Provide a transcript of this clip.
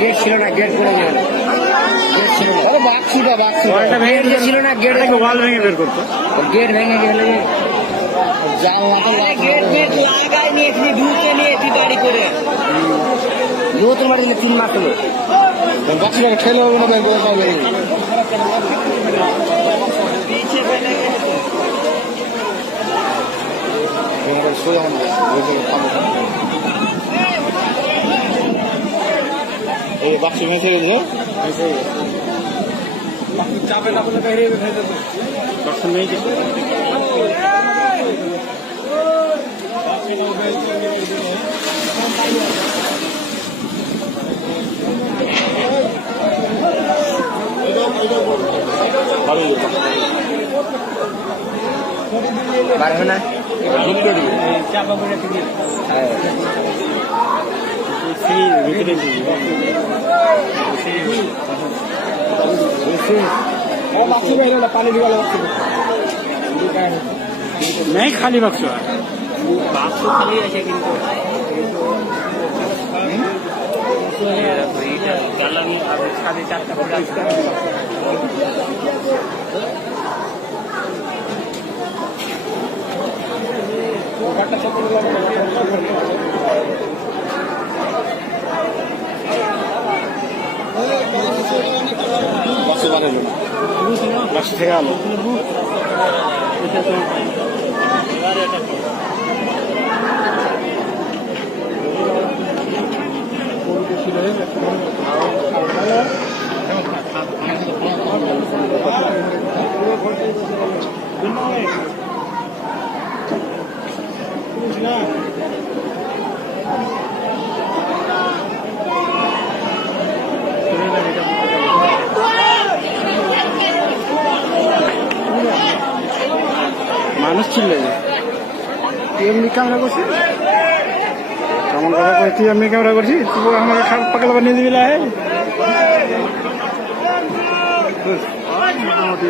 Gate ছিল না, gate করে গেল। गेट ছিল না, আরে বাক্সটা ভেঙে ছিল না, गेट থেকে ওয়াল ভেঙে বের করতে। गेट ভেঙে গেলে যাও মাথা गेट লাগাই নিয়ে এখানে ঢুকে নিয়ে এটি গাড়ি করে লো তো মারি 3 মাস হলো। বাক্সটা ঠেলে হবে না, বের করে পাবে। পিছে ফেলে গেছে তো সোয়া হলো, ওই যে পাবো। এই বাক্স মেসে গেল, মেসে বাক্স চাপে না বলে বেরিয়ে ফেলে দিত। বাক্স নেই যে পারবে না, ঢুকতে দিবে চাপা করে দিবে। হ্যাঁ সেই ভিতরে पानी नहीं खाली बक्स बक्स खाली আছে কিন্তু গালামি আর 4.5 টাকা ওটা চক্র বাক্স বানালো না, বাক্স থেকে আলো মানুষ ছিল। তুই এমনি ক্যামেরা করছিস, কেমন কথা করে তুই এমনি ক্যামেরা করছিস? তুই আমাকে খারাপ পাকলা বানিয়ে দিবি। মোটামুটি